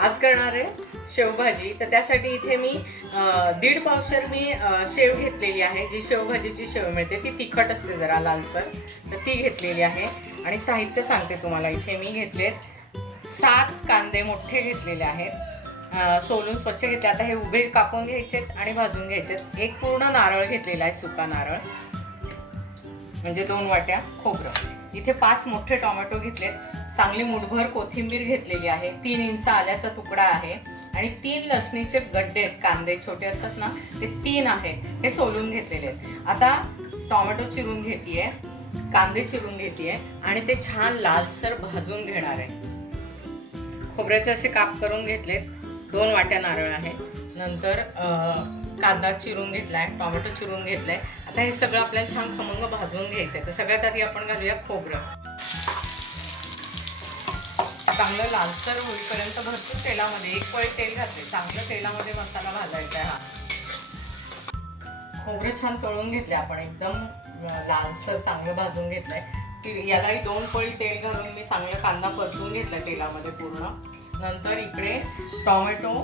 आज करणार आहे शेवभाजी. तर त्यासाठी इथे मी दीड पावशर मी शेव घेतलेली आहे. जी शेवभाजीची शेव मिळते ती तिखट असते जरा लालसर. तर ती घेतलेली आहे. आणि साहित्य सांगते तुम्हाला. इथे मी घेतलेत सात कांदे मोठे घेतलेले आहेत. सोलून स्वच्छ घेतले. आता हे उभे कापून घ्यायचेत आणि भाजून घ्यायचेत. एक पूर्ण नारळ घेतलेला आहे सुका नारळ. म्हणजे दोन वाट्या खोबरं. इथे पाच मोठे टोमॅटो घेतलेत. चांगली मुठभर कोथिंबीर घेतलेली आहे. तीन इंच आल्याचा तुकडा आहे. आणि तीन लसणीचे गड्डे आहेत कांदे छोटे असतात ना ते तीन आहेत हे सोलून घेतलेले आहेत. आता टोमॅटो चिरून घेतीये कांदे चिरून घेतीये आणि ते छान लालसर भाजून घेणार आहे. खोबऱ्याचे असे काप करून घेतलेत. दोन वाट्या नारळ आहे. नंतर कांदा चिरून घेतलाय टोमॅटो चिरून घेतलाय. आता हे सगळं आपल्याला छान खमंग भाजून घ्यायचं आहे तर सगळ्यात आधी आपण घालूया खोबरं. चांगलं लालसर होईपर्यंत भरपूर तेलामध्ये एक पळी तेल घातले चांगलं तेलामध्ये मसाला भाजायचा आहे हा. खोबरं छान तळून घेतले आपण एकदम लालसर चांगलं भाजून घेतलंय. ती यालाही दोन पळी तेल घालून मी चांगलं कांदा परतून घेतला तेलामध्ये पूर्ण. नंतर इकडे टोमॅटो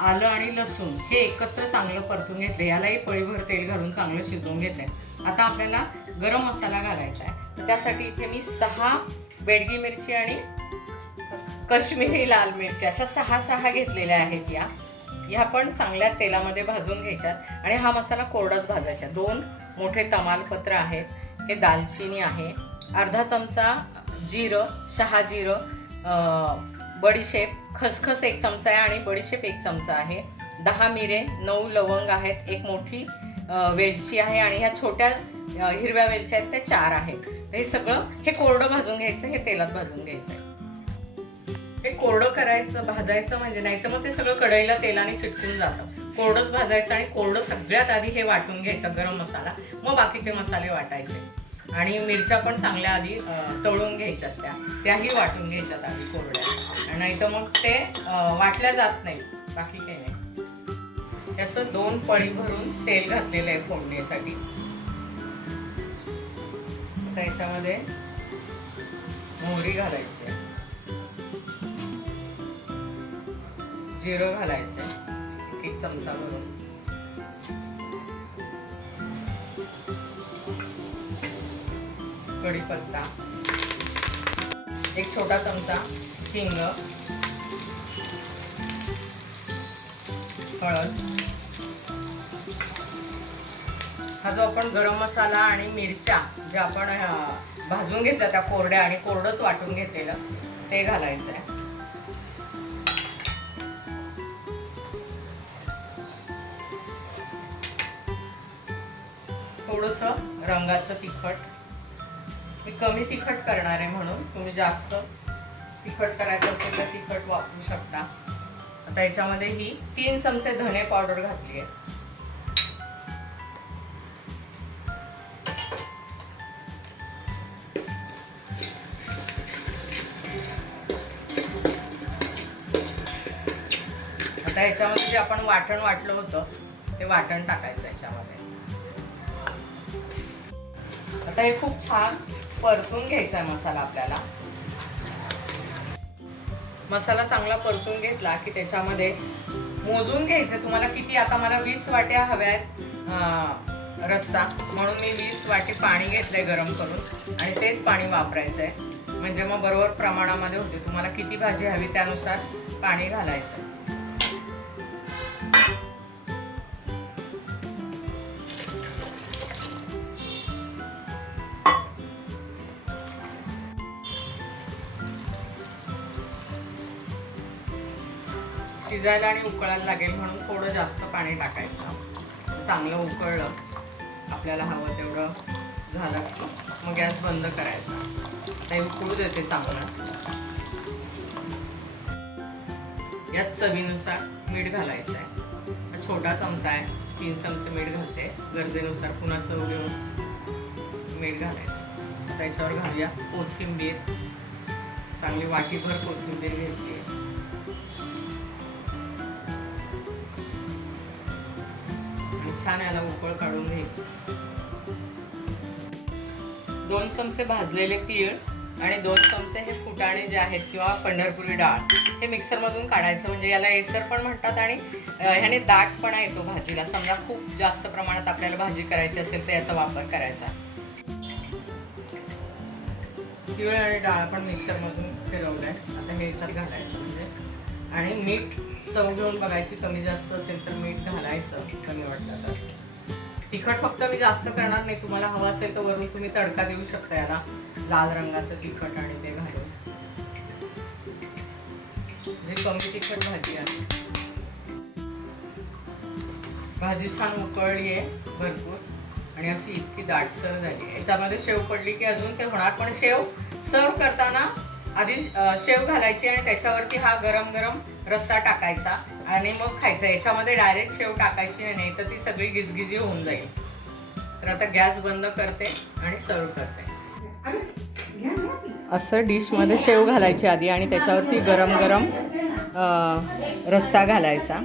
आलं आणि लसूण हे एकत्र चांगलं परतून घेतलं यालाही पळीभर तेल घालून चांगलं शिजवून घेतलंय. आता आपल्याला गरम मसाला घालायचा आहे. तर त्यासाठी इथे मी सहा बेडगी मिरची आणि कश्मीरी लाल मिरची अशा सहा सहा घेतलेल्या आहेत या. ह्या पण चांगल्या तेलामध्ये भाजून घ्यायच्यात. आणि हा मसाला कोरडाच भाजायचा. दोन मोठे तमालपत्र आहेत. हे दालचिनी आहे. अर्धा चमचा जिरं शहा जिरं बडीशेप खसखस एक चमचा आहे आणि बडीशेप एक चमचा आहे. दहा मिरे नऊ लवंग आहेत. एक मोठी वेलची आहे आणि ह्या छोट्या हिरव्या वेलच्या आहेत त्या चार आहेत. हे सगळं हे कोरडं भाजून घ्यायचं हे तेलात भाजून घ्यायचं आहे. हे कोरडं करायचं भाजायचं म्हणजे नाही तर मग ते सगळं कढईला तेलाने चिटकून जातं. कोरडंच भाजायचं आणि कोरडं सगळ्यात आधी हे वाटून घ्यायचं गरम मसाला. मग बाकीचे मसाले वाटायचे. आणि मिरच्या पण चांगल्या आधी तळून घ्यायच्यात त्या. त्याही वाटून घ्यायच्यात आधी कोरड्या. नाही तर मग ते वाटल्या जात नाही. बाकी काही नाही. असं दोन पळी भरून तेल घातलेलं आहे फोडणीसाठी. त्याच्यामध्ये मोहरी घालायची जिरं घालायचं एक एक चमचा भरून. कढीपत्ता. एक छोटा चमचा हिंग. हळद. हा जो आपण गरम मसाला आणि मिरच्या ज्या आपण भाजून घेतल्या त्या कोरड्या आणि कोरडंच वाटून घेतलेलं ते घालायचं आहे. थोडंसं रंगाचं तिखट. मी कमी तिखट करणार आहे म्हणून. तुम्ही जास्त तिखट करायचं असेल तर तिखट वापरू शकता. आता याच्यामध्ये ही तीन चमचे धने पावडर घातली आहे. आता याच्यामध्ये जे आपण वाटण वाटलं होतं ते वाटण टाकायचं याच्यामध्ये. आता हे खूप छान परतून घ्यायचा आहे मसाला आपल्याला. मसाला चांगला परतून घेतला की त्याच्यामध्ये मोजून घ्यायचं. तुम्हाला किती आता मला वीस वाट्या हव्या आहेत रस्सा. म्हणून मी वीस वाटी पाणी घेतलंय गरम करून आणि तेच पाणी वापरायचं आहे म्हणजे मग बरोबर प्रमाणामध्ये होते. तुम्हाला किती भाजी हवी त्यानुसार पाणी घालायचं. शिजायला आणि उकळायला लागेल म्हणून थोडं जास्त पाणी टाकायचं. चांगलं उकळलं आपल्याला हवं तेवढं झालं की मग गॅस बंद करायचा. नाही उकळू देते चांगलं. यात चवीनुसार मीठ घालायचं आहे छोटा चमचा आहे. तीन चमचे मीठ घालते. गरजेनुसार पुन्हा चव घेऊन मीठ घालायचं. त्याच्यावर घालूया कोथिंबीर. चांगली वाटीभर कोथिंबीर घेतली. छान याला उकळ काढून घ्यायची. दोन चमचे भाजलेले तीळ आणि दोन चमचे हे फुटाणे जे आहेत किंवा पंढरपुरी डाळ हे मिक्सरमधून काढायचं. म्हणजे याला एसर पण म्हणतात आणि ह्याने दाटपणा येतो भाजीला. समजा खूप जास्त प्रमाणात आपल्याला भाजी करायची असेल तर याचा वापर करायचा. तीळ आणि डाळ पण मिक्सरमधून फिरवलंय. आता हे याच्यात घालायचं म्हणजे आणि मीठ चव घेऊन बघायची कमी जास्त असेल तर मीठ घालायचं कमी वाटलं तर. तिखट फक्त मी जास्त करणार नाही. तुम्हाला हवं असेल तर वरून तुम्ही तडका देऊ शकता याला. लाल रंगाचं तिखट आणि ते घालून. म्हणजे कमी तिखट भाजी आहे. भाजी छान उकळली आहे भरपूर. आणि अशी इतकी दाटसर झाली याच्यामध्ये शेव पडली की अजून ते होणार पण शेव सर्व करताना आधी शेव घालायची आणि त्याच्यावरती हा गरम गरम रस्सा टाकायचा आणि मग खायचा. याच्यामध्ये डायरेक्ट शेव टाकायची नाही तर ती सगळी गिजगिजी होऊन जाईल. तर आता गॅस बंद करते आणि सर्व करते. असं डिशमध्ये शेव घालायची आधी आणि त्याच्यावरती गरम गरम रस्सा घालायचा.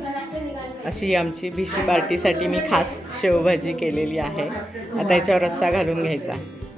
अशी आमची भिशी पार्टीसाठी मी खास शेवभाजी केलेली आहे. आता याच्यावर रस्सा घालून घ्यायचा.